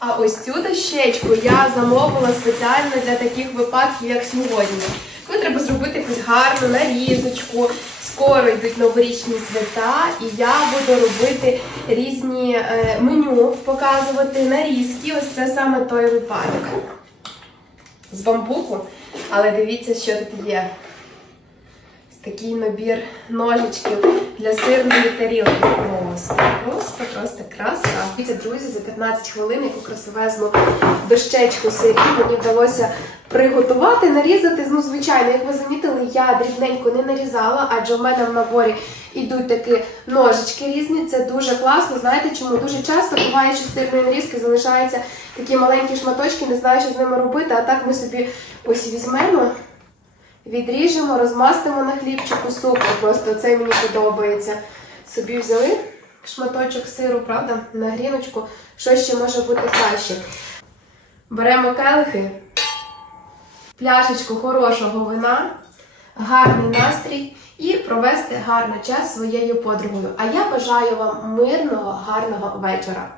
А ось цю дощечку я замовила спеціально для таких випадків, як сьогодні. Коли треба зробити якусь гарну нарізочку. Скоро йдуть новорічні свята, і я буду робити різні е, меню, показувати нарізки. Ось це саме той випадок. З бамбуку. Але дивіться, що тут є. Такий набір ножичків для сирної тарілки. Просто, просто, просто краса. Дивіться, друзі, за 15 хвилин, яку красивезну дощечку сирів мені вдалося приготувати, нарізати. Ну, звичайно, як ви замітили, я дрібненько не нарізала, адже в мене в наборі йдуть такі ножички різні. Це дуже класно. Знаєте чому? Дуже часто буває, що з сирної нарізки залишаються такі маленькі шматочки, не знаю, що з ними робити, а так ми собі ось візьмемо. Відріжемо, розмастимо на хлібчику супер. Просто це мені подобається. Собі взяли шматочок сиру, правда, на гріночку. Що ще може бути краще? Беремо келихи, пляшечку хорошого вина, гарний настрій і провести гарний час своєю подругою. А я бажаю вам мирного, гарного вечора.